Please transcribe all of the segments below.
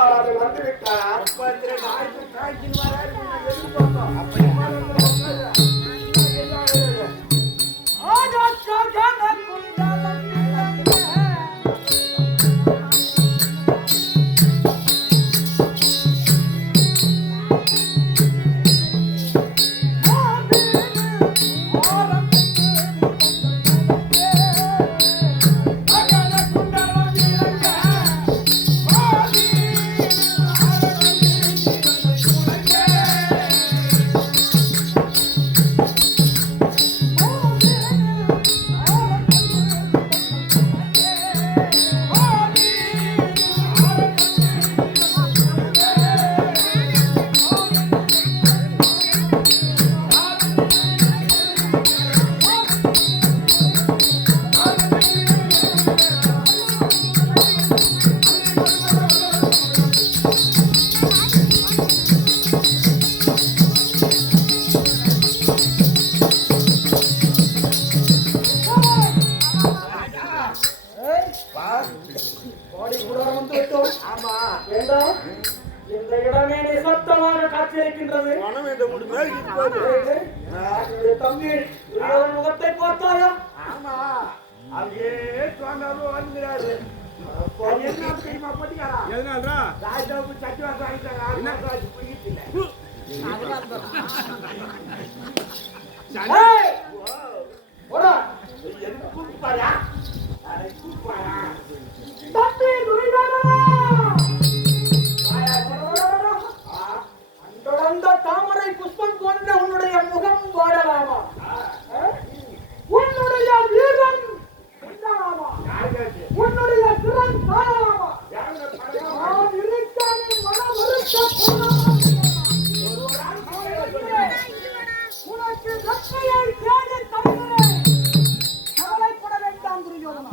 அது வந்து விட்டார். இந்த இடமே நிசப்தமாக காட்சியளிக்கின்றது. தம்பி முகத்தை பார்த்தாயா? ஆமா, அங்கே வந்துறாரு. ராஜாவுக்கு சட்டுவாசம் ஆகிட்டாங்க. தாமரை புஷ்பம் கொண்ட உன்னுடைய முகம் வாடலாமா? உன்னுடைய வீரம் உன்னுடைய திறன் காணலாமா? நான் இருக்கானே மனம் உனக்கு ரட்சையை தேடி தருகிறேன். கவலைப்பட வேண்டாம் துரியோதனா.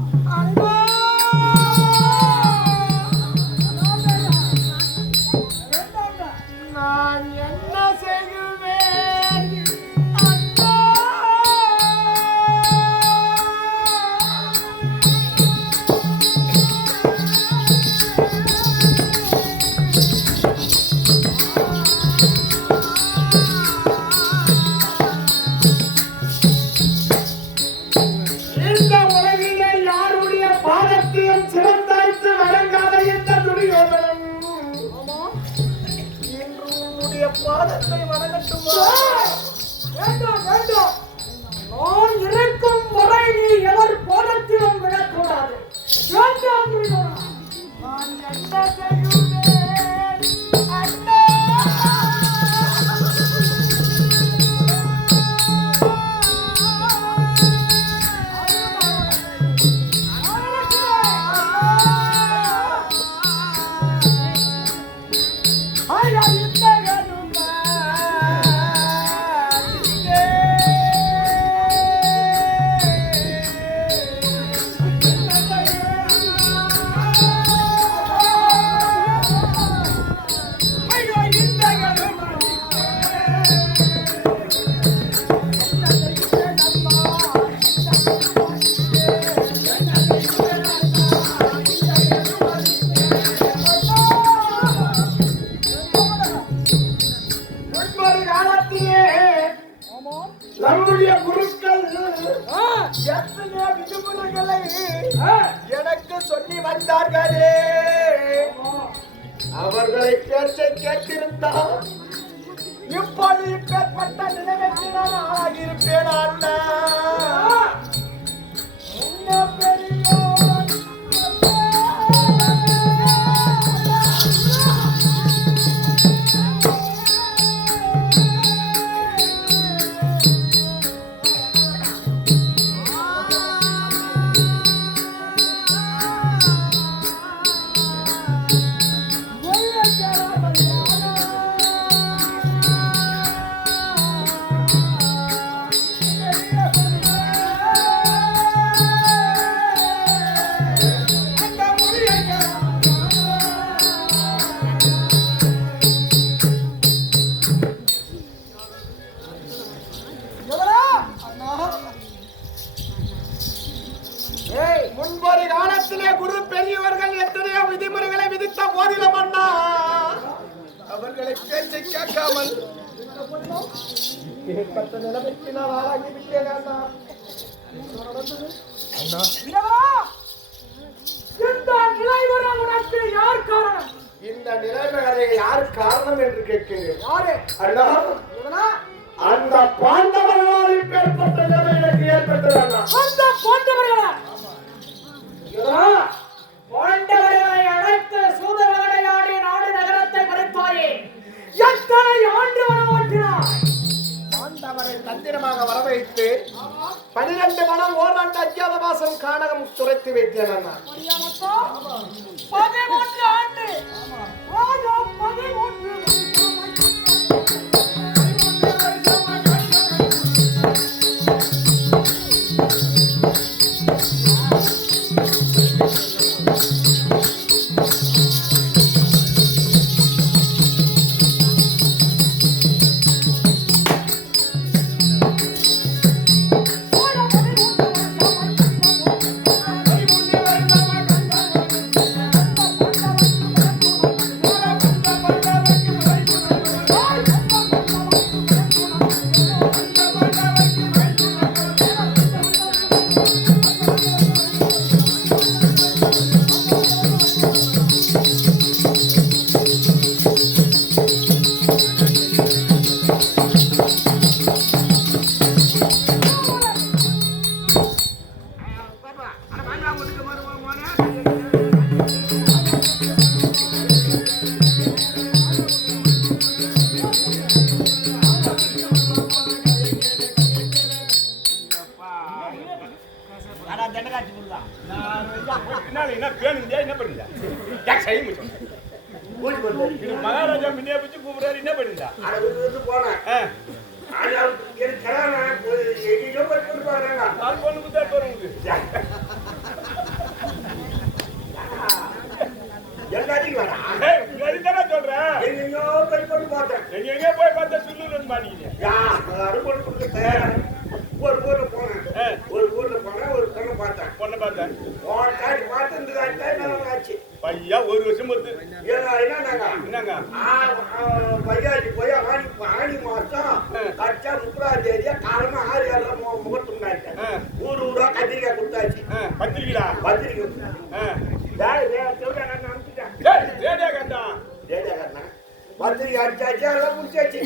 நான் என்ன செய்வேன்? இந்த உலகிலே யாருடைய பாதத்தையும் சிறந்தாய்த்து வழங்காத இந்த துரியோதனன் பாதத்தை வணங்கட்டுமா? வேண்டாம் வேண்டாம். நான் இருக்கும் முறை நீ எவர் பாதத்திலும் விடக்கூடாது. வேண்டாம். நான் என்ன செய்யுவேன்? அண்ணா நம்முடைய குருக்கள் எத்தனை விதிமுறைகளை எனக்கு சொல்லி வந்தார்களே. அவர்களை பேச்சை கேட்டிருந்தால் இப்போது இப்பேற்பட்ட நிலைமைக்கு நான் ஆகியிருப்பேன். அண்ணா முன்பொரு காலத்திலே குரு பெரியவர்கள் எத்தனையோ விதிமுறைகளை விதித்த போதிலும் அண்ணா அவர்களை பேச்சை கேட்காமல் ஏற்பட்ட நிலைமைக்கு நான் ஆளாகி விட்டேன் அண்ணா. அண்ணா, இந்த நிலை வர உனக்கு யார் காரணம்? இந்த நிலைமைகளை யார் காரணம் என்று கேட்கிறேன். யாரு? அண்ணா, அந்த பாண்டவர்களால் ஏற்பட்ட நிலைமை எனக்கு ஏற்பட்டது அண்ணா. அந்த பாண்டவர்களா? பாண்டவர்களை அழைத்து சூதரவரையாடி நாடு நகரத்தை பறித்தாயே, எத்தனை ஆண்டு வரமாற்றினார்? பாண்டவரை தந்திரமாக வரவைத்து 12 மனம் ஓராண்டு அஜ்ஞாதவாசம் கானகம் துரைத்து வைத்தேன் அண்ணா. 13 ஆண்டு. ராஜா 13 மகாராஜா முன்னே வச்சு கூப்பிடுறாரு. என்ன பண்ணிருந்தா போனேன். பொண்ணு குத்தா போறவங்களுக்கு சொல்றேன். எங்க போய் பார்த்தா சொல்லு மாட்டீங்க. ஒரு ஊர்ல போனேன். ஒரு ஊர்ல போனேன். ஒரு பொண்ணை பார்த்தேன். பொண்ணை பார்த்தேன். ஆச்சு பையா 1 வருஷம் பொறுத்து என்னங்க பையாஜி போய் ஆணி மாசம் கச்சா 30ஆம் தேதியா காலமா 6 முகூர்த்தம் ஊர் ஊரா கத்திரிக்காய் கொடுத்தாச்சு. பத்திரிக்கை பத்திரிக்கை அடிச்சாச்சு. அதெல்லாம் முடிச்சாச்சு.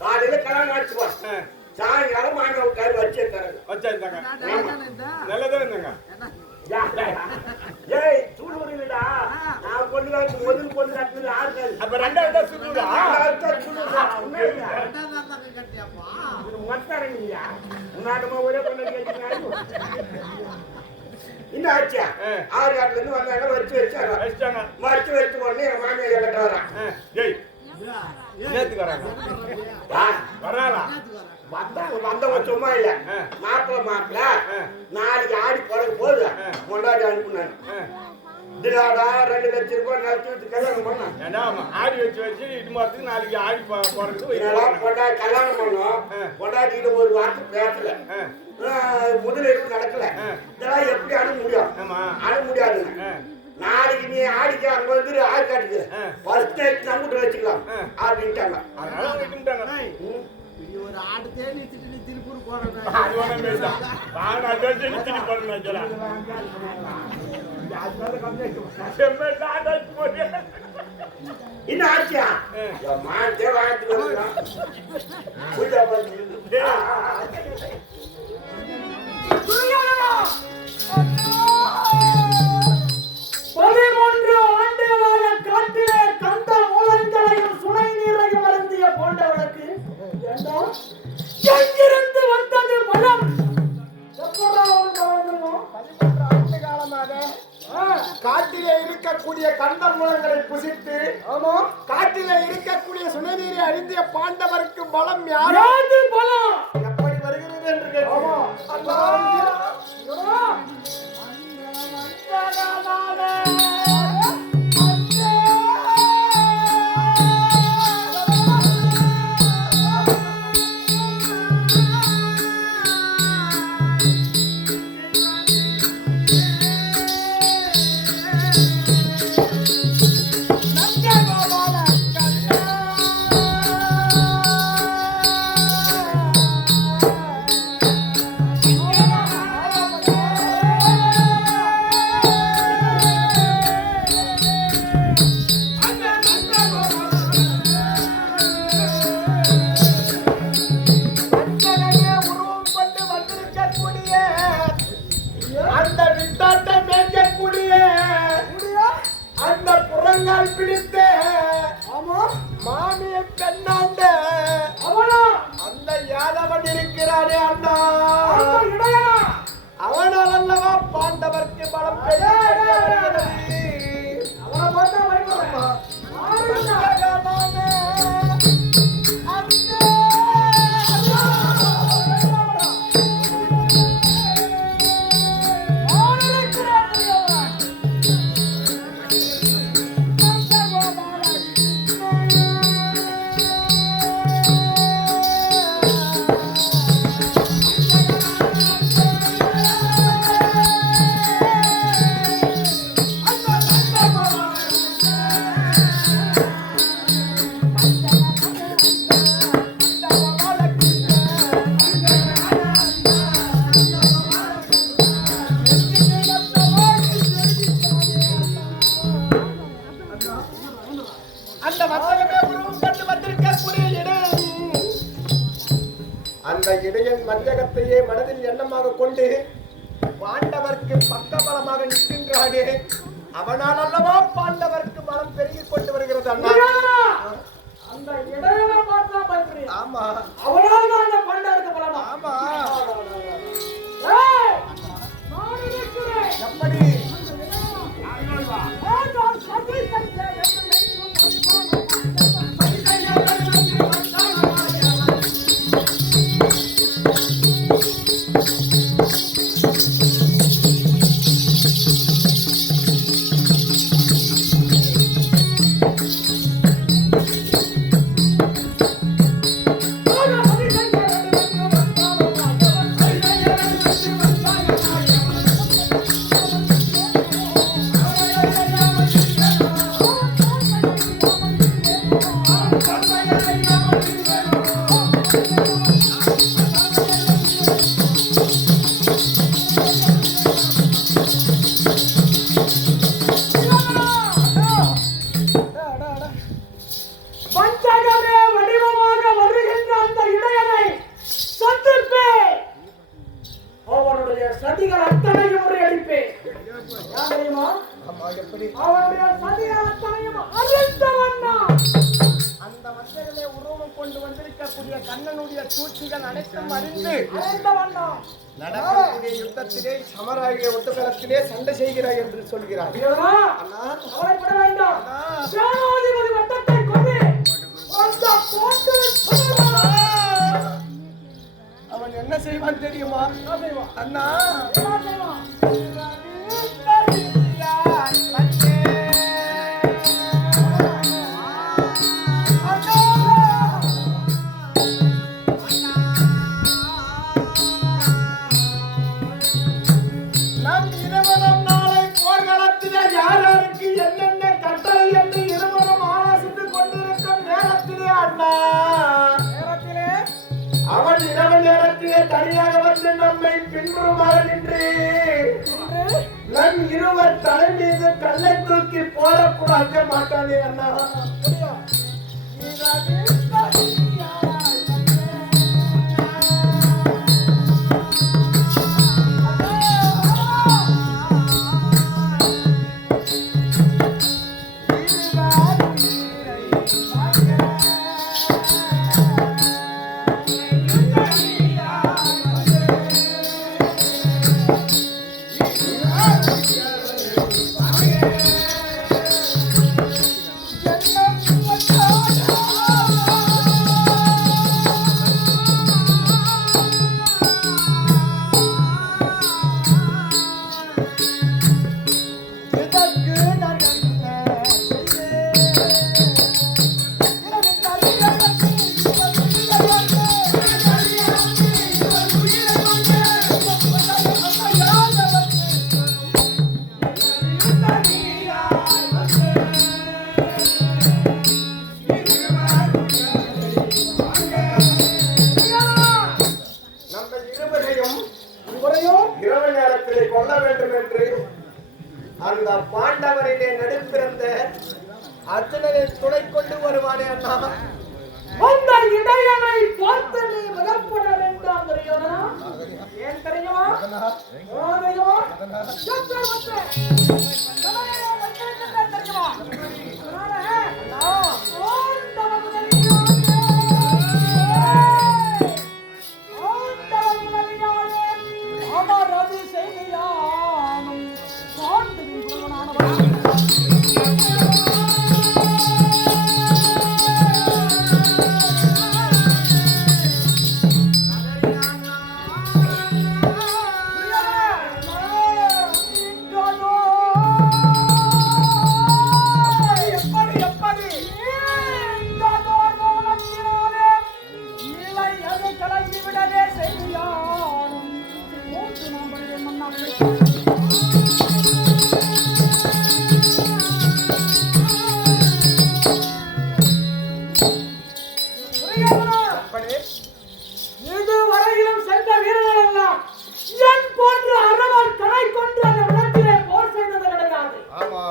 காலையில கல்யாணம் ஆச்சுப்பா. சாயங்காலம் மாங்க விட்டாரு வச்சிருக்காங்க. நல்லதா இருந்தாங்க. ஏய் சூடுடா. நான் பொண்ணு காட்டு முதல் பொண்ணு காட்டுறது ஆறு. அப்ப ரெண்டாவது சுடுடா. முன்னாட்டமா ஒரே பொண்ணு கேட்டீங்க. இன்னும் ஆச்சா 6 காட்டுல இருந்து வந்தாங்க. வச்சு வச்சாங்க. வச்சு வச்சு உடனே என் மாமியார் கட்ட வரான். வந்தவங்க சும்மா இல்ல. மாப்பிள்ள நாளைக்கு ஆடி பிறகு போது கொண்டாடி அனுப்புனாங்க. 2 லட்சம் ரூபாய் நிறுத்தி வச்சு கல்யாணம் பண்ண. ஆடி வச்சு இடுமாத்துக்கு நாளைக்கு ஆடி போறது கல்யாணம் பண்ணோம். கொண்டாடிட்டு ஒரு வார்த்தை பேசல. முதலீடு நடக்கல. இதெல்லாம் எப்படி அணுக முடியும்? அணுக முடியாதுங்க. நாளைக்கு நீ ஆடிக்க அங்க வந்து ஆடி காட்டுக்கு ஃபர்ஸ்ட் நைட் நம்பிட்டு வச்சுக்கலாம் அப்படின்ட்டாங்க. ஒரு ஆடு தேடி திருப்பூர் போறேன். இன்னும் ஆச்சியா மாட்டே வாழ்த்து பூஜா பண்ணி 13 ஆண்டுகளாக காட்டிலே கந்த மூலங்களையும் சுனை நீரையும் அருந்திய போன்றவனுக்கு எங்கிருந்து வந்தது பலம்? 13 ஆண்டு காலமாக காட்டிலே இருக்கக்கூடிய கந்த மூலங்களை புசித்து காட்டிலே இருக்கக்கூடிய சுனைநீரை அருந்திய பாண்டவருக்கு பலம் யாரு பலம் எப்படி வருகிறது என்று கேட்கிறோம். கரங்கள் பிடித்து ஆமா மாமிய பெண்ணாண்ட அவனா அந்த யாதவன் இருக்கிறானே அண்ணா அவனால் அல்லவா பாண்டவர்க்கு பலம் அவனை பார்த்தா பயப்படுறா அந்த இடையன் மஞ்சகத்தையே மனதில் எண்ணமாக கொண்டு பாண்டவர்க்கு பக்கபலமாக நிற்கின்றானே அவனால் அல்லவா பாண்டவர்க்கு பலம் பெருகிக் கொண்டு வருகிறது அண்ணா அந்த இடையனை பார்த்தா பயப்படுறீங்க ஆமா அவனால் தான் அந்த பாண்டவர்க்கு பலம் ஆமா எப்படி கண்ணனுடைய சூழ்ச்சிகள் அனைத்தும் அறிந்து நடக்கக்கூடிய யுத்தத்திலே சமராகிய ஒட்டுகளத்திலே சண்டை செய்கிறாய் என்று சொல்கிறார். அவன் என்ன செய்வான் தெரியுமா அண்ணா? அவன் இரவு நேரத்திலே தனியாக வந்து நம்மை பின்புறமாக நின்று நம் இருவர் தலை மீது கல்லை தூக்கி போடக்கூடாது மாட்டானே அண்ணா. அந்த பாண்டவரிலே நடுப்பிறந்த அர்ஜுனனை துணை கொண்டு வருவானே அண்ணா. அந்த இடையனை பார்த்து நீ விளப்பட வேண்டாம் தெரியுமா? ஏன் தெரியுமா? தெரியுமா?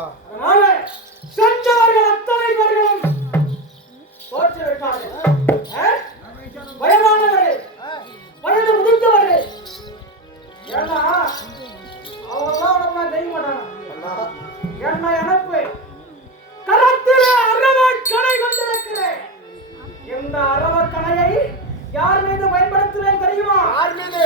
அதனால சென்றவர்கள் அத்தனை பேர்களும் தோற்று விட்டார்கள். வயதானவர்கள், வயது முதிர்ந்தவர்கள், ஏன்னா அவெல்லாம் உனக்கு தெரிய மாட்டாங்க. என்ன எனக்கு கரத்திலே அரவக்கணை கொண்டிருக்கிறேன். இந்த அரவக்கணையை யார் மீது பயன்படுத்துறேன் தெரியுமா? யார் மீது?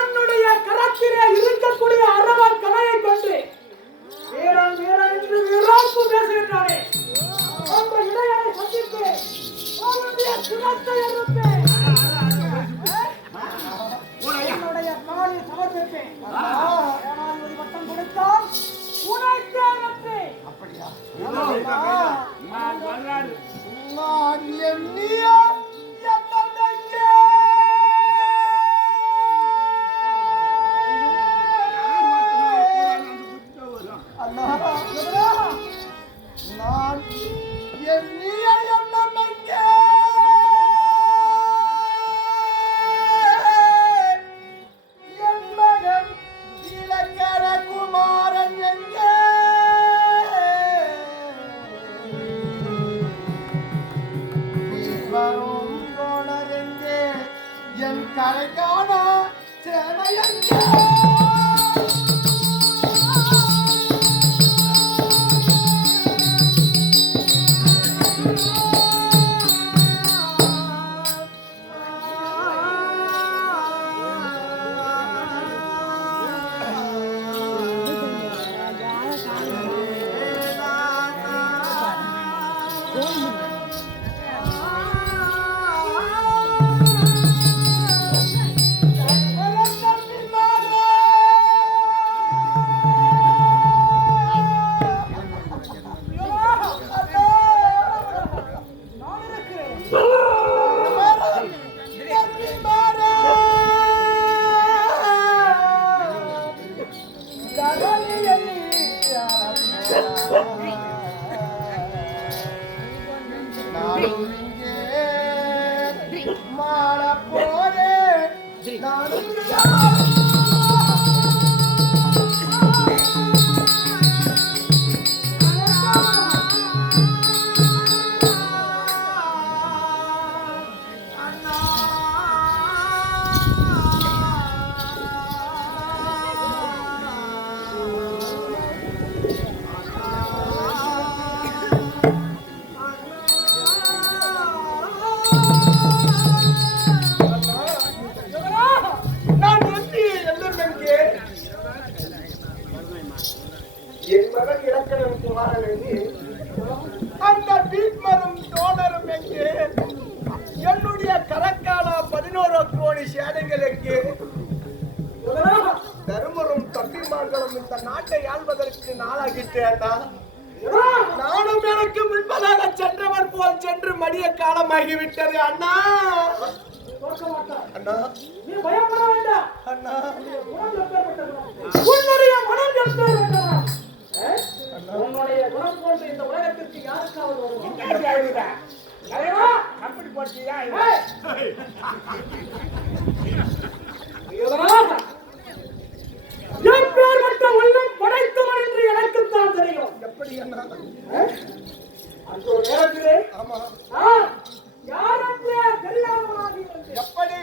என்னுடைய கரத்திலே இருக்கக்கூடிய அரவக்கணையை கொண்டு வீரன் வீரன் என்று வீராப்பு பேசுகின்றானே, அந்த இடையனை சந்தித்து அவனுடைய சிரத்தை அறுப்பேன், என்னுடைய காலில் சமர்ப்பிப்பேன். ஏனாதிபதி பட்டம் கொடுத்தால் உனக்கே அனுப்பேன். நான் எண்ணிய எண்ணமெங்கே? அண்ணா, நான் எண்ணிய எண்ணமெங்கே? என் மகன் இலக்கண குமாரன் எங்கே? வரும் தோழரெங்கே? என் கரைக்கான சேனையெங்கே? நான் வந்து எல்லெங்கே? என் மகன் இலக்கணம் குமாரன் எங்கே? அந்த பீட்மரும் தோழரும் எங்கே? என்னுடைய கரக்கான 11 கோடி சேனைகள் எங்கே? தருமரும் தம்பிமார்களும் இந்த நாட்டை ஆள்வதற்கு நாளாகிட்டேன்னா நானும் எனக்கு முன்பதாக சென்றவர் போல் சென்று மடிய காலமாகிவிட்டது. அண்ணா அண்ணா, நீ பயப்பட வேண்டாம். அண்ணா, உன்னுடைய மனம் எப்பேற்பட்டதா? உன்னுடைய குணம் போன்ற இந்த உலகத்திற்கு யாருக்காவது வரும்? அப்படி போட்டியா? எப்பேற்பட்ட உள்ளம் படைத்தவன் என்று எனக்குத்தான் தெரியும். எப்படி அண்ணா? அந்த ஒரு நேரத்திலே ஆமா, யாருக்கு தெரியாதவனாகி வந்தேன். எப்படி?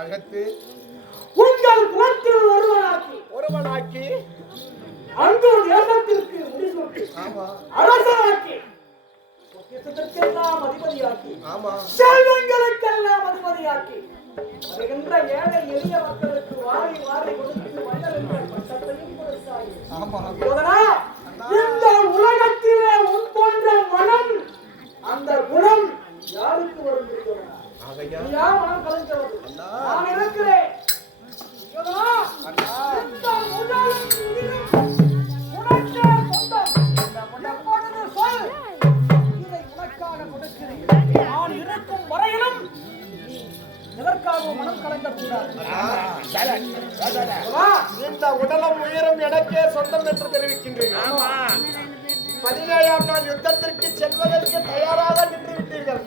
அழைத்து உங்கள் குலத்தில் ஒருவனாக்கி அங்கு தேசத்திற்கு முடிசூட்டி அரசனாக்கி பொக்கிஷத்திற்கெல்லாம் அதிபதியாக்கி செல்வங்களுக்கெல்லாம் அதிபதியாக்கி வருகின்ற ஏழை எளிய மக்களுக்கு வாரி வாரி கொடுத்து மன்னர் என்ற பட்டத்தையும் கொடுத்தாய். இந்த உலகத்திலே உன் போன்ற மனம் அந்த குணம் யாருக்கு வரும் தெரியுமா? மனம் கலந்தவர் நான் இருக்கிறேன். இந்த முதலும் இதிலும் உனக்கே சொந்தம். எப்பொழுது சொல், இதை உனக்காக கொடுக்கிறேன். நான் இருக்கும் வரையிலும் எதற்காக மனம் கலங்கக்கூடாது. இந்த உடலும் உயிரும் எனக்கே சொந்தம் என்று தெரிவிக்கின்றீர்கள். 17ஆம் நாள் யுத்தத்திற்கு செல்வதற்கு தயாராக நின்று விட்டீர்கள்.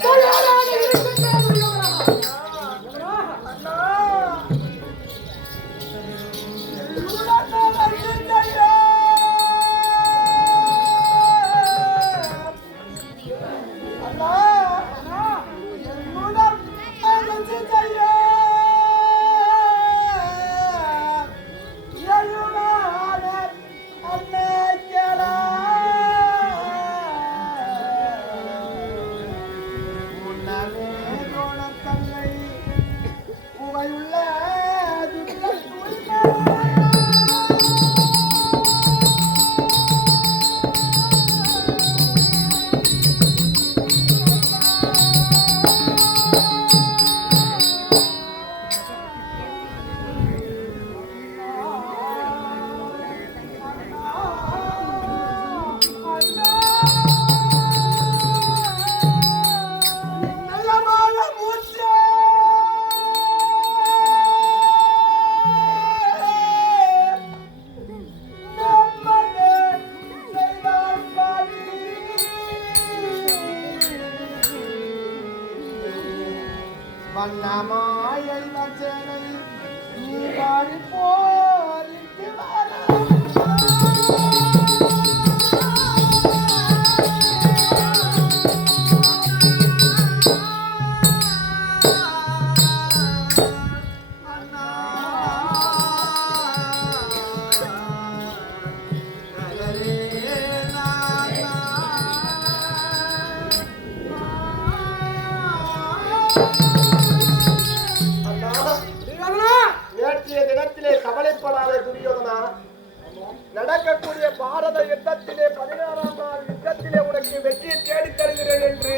நடக்கக்கூடிய பாரத யுத்தத்திலே 16ஆம் நாள் யுத்தத்திலே உனக்கு வெற்றியை தேடி தருகிறேன் என்று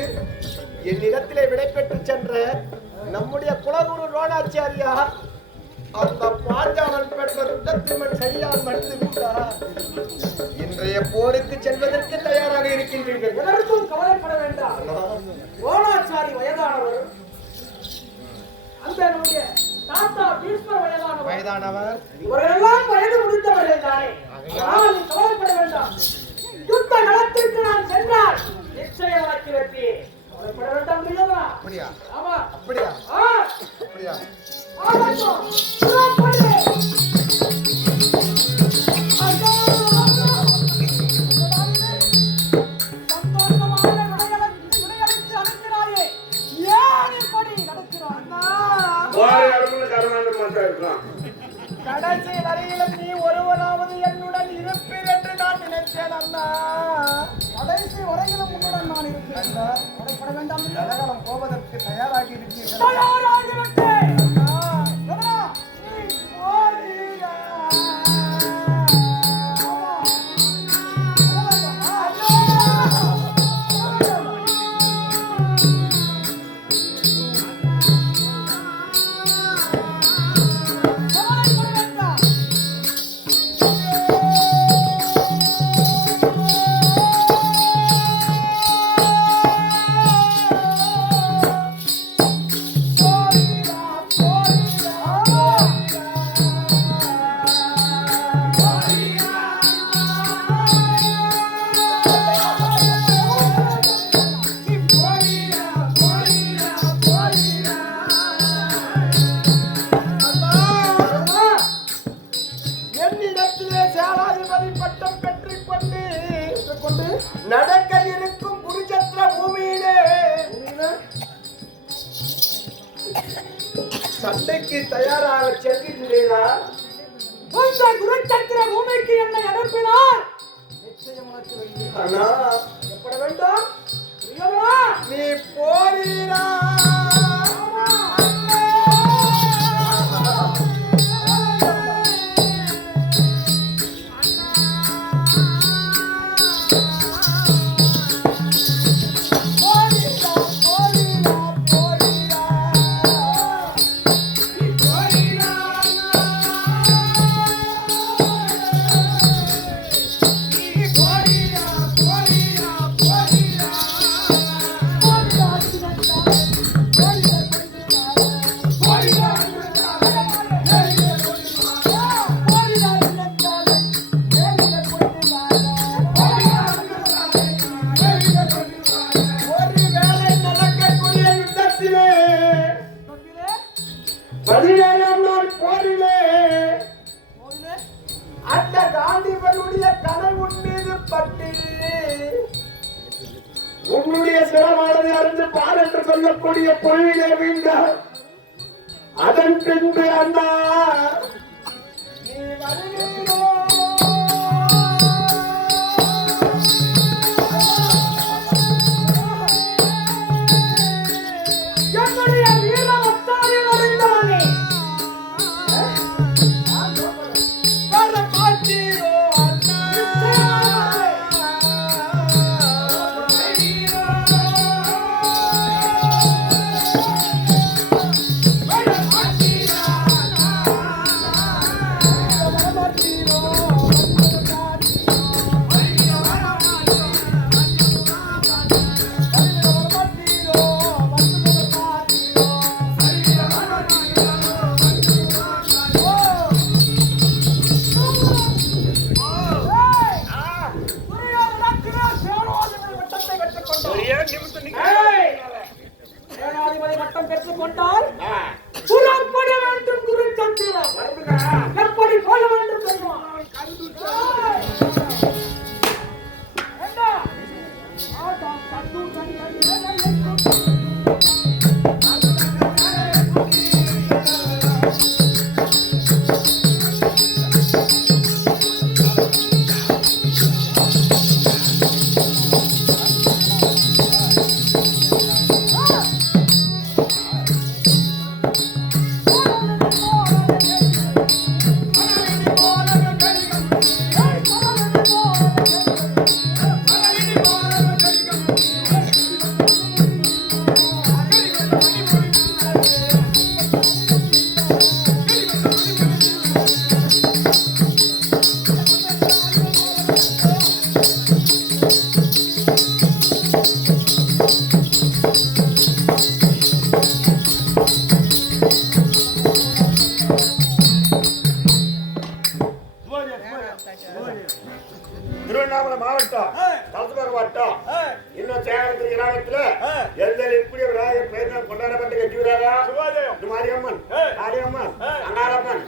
என்னிடத்திலே விடைபெற்று சென்ற நம்முடைய குலகுரு ரோணாச்சாரியா அந்த பாஞ்சாலன் பெற்ற யுத்தத்தின் சரியால் மடிந்து விட்டார். இன்றைய போருக்கு செல்வதற்கு தயாராக இருக்கின்றீர்கள். எதற்கும் கவலைப்பட வேண்டாம். ரோணாச்சாரி வயதானவர், அந்த நம்முடைய தாத்தா பீஷ்மர் வயதானவர், இவரெல்லாம் வயது முடிந்தவர்கள் தானே. ஆனால் நீ கவலைப்பட வேண்டாம். யுத்த களத்திற்கு நான் சென்றால் நிச்சயம் உனக்கு வெற்றி. கவலைப்பட வேண்டாம். புரியுதா? அப்படியா? ஆமா. அப்படியா? அப்படியா? ஆகட்டும். புறப்படு. கடைசி வரையிலும் நீ ஒருவராவது என்னுடன் இருப்பீர் என்று நான் நினைத்தேன் அண்ணா. கடைசி வரையிலும் உன்னுடன் நான் இருப்பேன். அண்ணா, கவலைப்பட வேண்டாம். கலகலம் போவதற்கு தயாராகி இருக்கிறீர்கள். தயாராகிவிட்டேன். அண்ணா, கமலா, நீ போறீரா? என்னிடத்திலே சேனாதிபதி பட்டம் பெற்றுக்கொண்டு நடக்க இருக்கும் குருச்சத்திர பூமியிலே சண்டைக்கு தயாராக செல்கின்றீர்களா? இந்த குருச்சத்திர பூமிக்கு என்னை அனுப்பினார். நிச்சயம் உனக்கு வெற்றி. அண்ணா, எப்பட வேண்டும்? பிரியவரா, நீ போறீரா? ஒருவேளை நடக்கக்கூடிய யுத்தத்திலே 17ஆம் நாள் போரிலே அந்த காந்திபனுடைய கனை உன் மீது பட்டு உன்னுடைய சிரமானது அறிந்து பார் என்று சொல்லக்கூடிய பொழிலே வீழ்ந்தார். அதன் பின்பு அண்ணா நீ வருவீரோ? என்னுடைய வீர வத்தாரி வருந்தானே. வர மாட்டீரோ அண்ணா? சேனாதிபதி பட்டம் பெற்றுக் கொண்டால் புறப்பட வேண்டும் குருச்சத்திரம். எப்படி போக வேண்டும் தெரியுமா? என்ன? ஆதாம் கண்டு திருவண்ணாமலை மாவட்டம் தலசுமரம் வட்டம் இன்னும் சேகரத்து கிராமத்துல எங்கள் இப்படி விநாயகர் பெயர் கொண்டாடப்பட்ட கட்சிகிறாரா இந்த மாரியம்மன் காளியம்மன் அங்காரம்மன்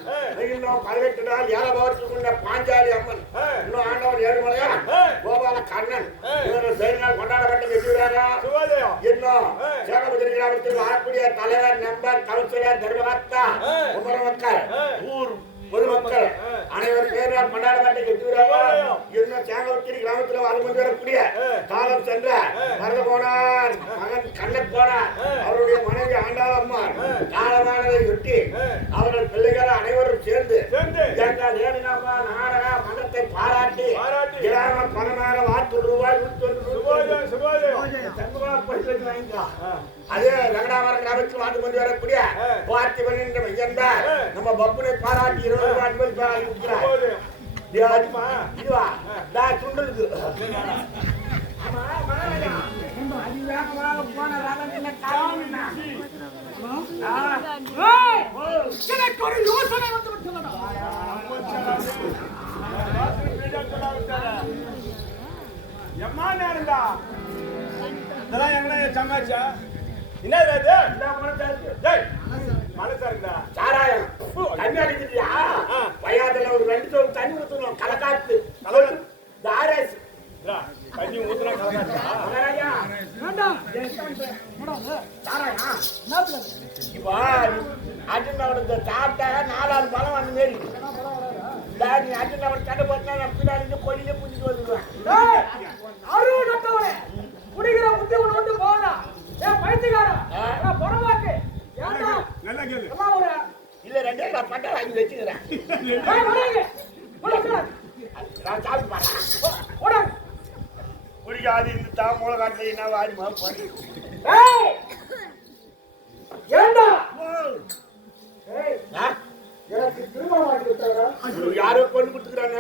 இன்னும் 18 நாள் ஏழபவரத்துக்கு முன்ன பாஞ்சாலி அம்மன் இன்னும் ஆண்டவன் ஏழுமலையா கோபால கண்ணன் இவர் பெயரினால் கொண்டாடப்பட்ட கட்சிகிறாரா இன்னும் சேகரபுரி கிராமத்தில் வரக்கூடிய தலைவர் நம்பர் கவுன்சிலர் தர்மகர்த்தா உமரமக்கள் ஊர் பொதுமக்கள் சேங்கவத்திரி கிராமத்துல வாழ்ந்து கொண்டு வரக்கூடிய காலம் சென்ற மறந்து போனார் மகன் கண்ணன் போனார். அவருடைய மனைவி ஆண்டாள் அம்மா காலமானதை ஒட்டி அவர்கள் பிள்ளைகள் அனைவரும் சேர்ந்து எங்கள் ஏனினாமா நாடக மனத்தை பாராட்டி கிராம பணமாக ரூபாய் 101 வாங்கிக்கோ. அதே ரங்கடாவரம் கிராமத்தில் வாழ்ந்து கொண்டு வரக்கூடிய பார்த்திபன் என்ற மையன் நம்ம பப்புனை பாராட்டி 20 ரூபாய் அன்பளிப்பாக கொடுக்கிறார். இதுவா சுண்டலுக்கு எனக்கு ஒரு யோசனை வந்து விட்டதா? எம்மா நேரம்டா இதெல்லாம் எங்கடா சமாச்சா என்ன மனசா இருக்குதா சாராயம் தண்ணி அடிக்குதியா வயாதுல ஒரு 2 சோறு தண்ணி ஊத்தணும் கலக்காத்து தாரஸ் தண்ணி ஊத்துனா கலக்காச்சா இப்போ அஜினாவோட சாப்பிட்டாக 4 பழம் வந்து மாரி நீ அஜினாவோட கடை போட்டா பின்னாடி கொடியில புடிச்சிட்டு வந்துடுவேன். குடிக்கிற புத்தி ஒன்று போனா பைத்தியக்காரா பொறவாக்கு நல்லா கேளு இல்ல 2 பட்டை வாங்கி வச்சுக்கிறேன் நான் சாப்பிட்டு பாருங்க குடிக்காது இந்த தாமூல காட்டில என்ன வாடி மாப்பாடி ஏண்டா எனக்கு திருமணம் ஆகி விட்டாரா? யாரோ பொண்ணு கொடுத்துக்கிறாங்க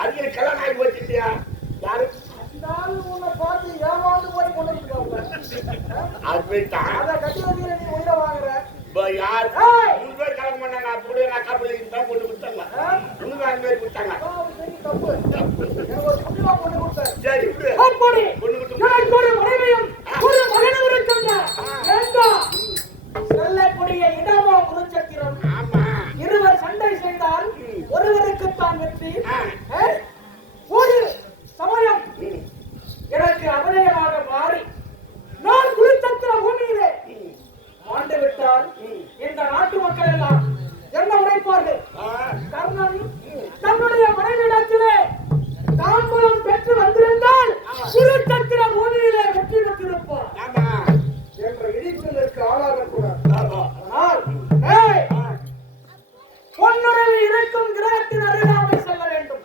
அதுக்கு கல்யாணம் ஆகி போச்சுட்டியா யாரு உன்னை பார்த்து ஏமாந்து போய் கொண்டு வந்துருக்காங்க. அது போயிட்டான் அதை கட்டி வந்து நீ உயிரை வாங்குற யார் 3 பேர் கலக்க மாட்டாங்க அப்படியே நான் காப்பிள்ளைக்கு தான் பொண்ணு கொடுத்தாங்க உனக்கு 5 பேர் கொடுத்தாங்க தப்பு எனக்கு ஒரு குட்டிவா பொண்ணு கொடுத்தாரு. சரி அப்படி பொண்ணு எனக்கு ஒரு மனைவியும் ஒரு மகனும் இருக்கின்ற வேண்டாம் சொல்லக்கூடிய இடமா குருச்சத்திரம். ஆமா இருவர் சண்டை செய்தால் ஒருவருக்குத்தான் வெற்றி. ஒரு சமயம் எனக்கு அபதயமாக மாறி நான் குருச்சத்திர பூமியிலே ஆண்டு விட்டால் இந்த நாட்டு மக்கள் எல்லாம் என்ன உரைப்பார்கள்? கர்ணன் தன்னுடைய மனைவிடத்திலே தாம்பூலம் பெற்று வந்திருந்தால் குருச்சத்திர பூமியிலே வெற்றி பெற்றிருப்பார் என்ற இடிச்சலுக்கு ஆளாகக்கூடாது. ஆனால் பொன்னுறவில் இருக்கும் கிரகத்தின் அருகாமை செல்ல வேண்டும்.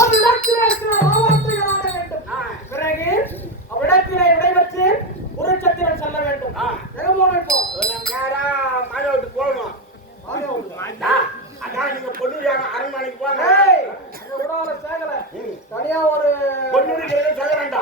அவ்விடத்திலே சில மாவார்த்தைகள் ஆட வேண்டும். பிறகு அவ்விடத்திலே விடைபெற்று குருச்சத்திரம் செல்ல வேண்டும். நேரா மாலை விட்டு போகணும். அதான் நீங்க பொண்ணு அரண்மனைக்கு போங்க. தனியா ஒரு பொண்ணு சேகரண்டா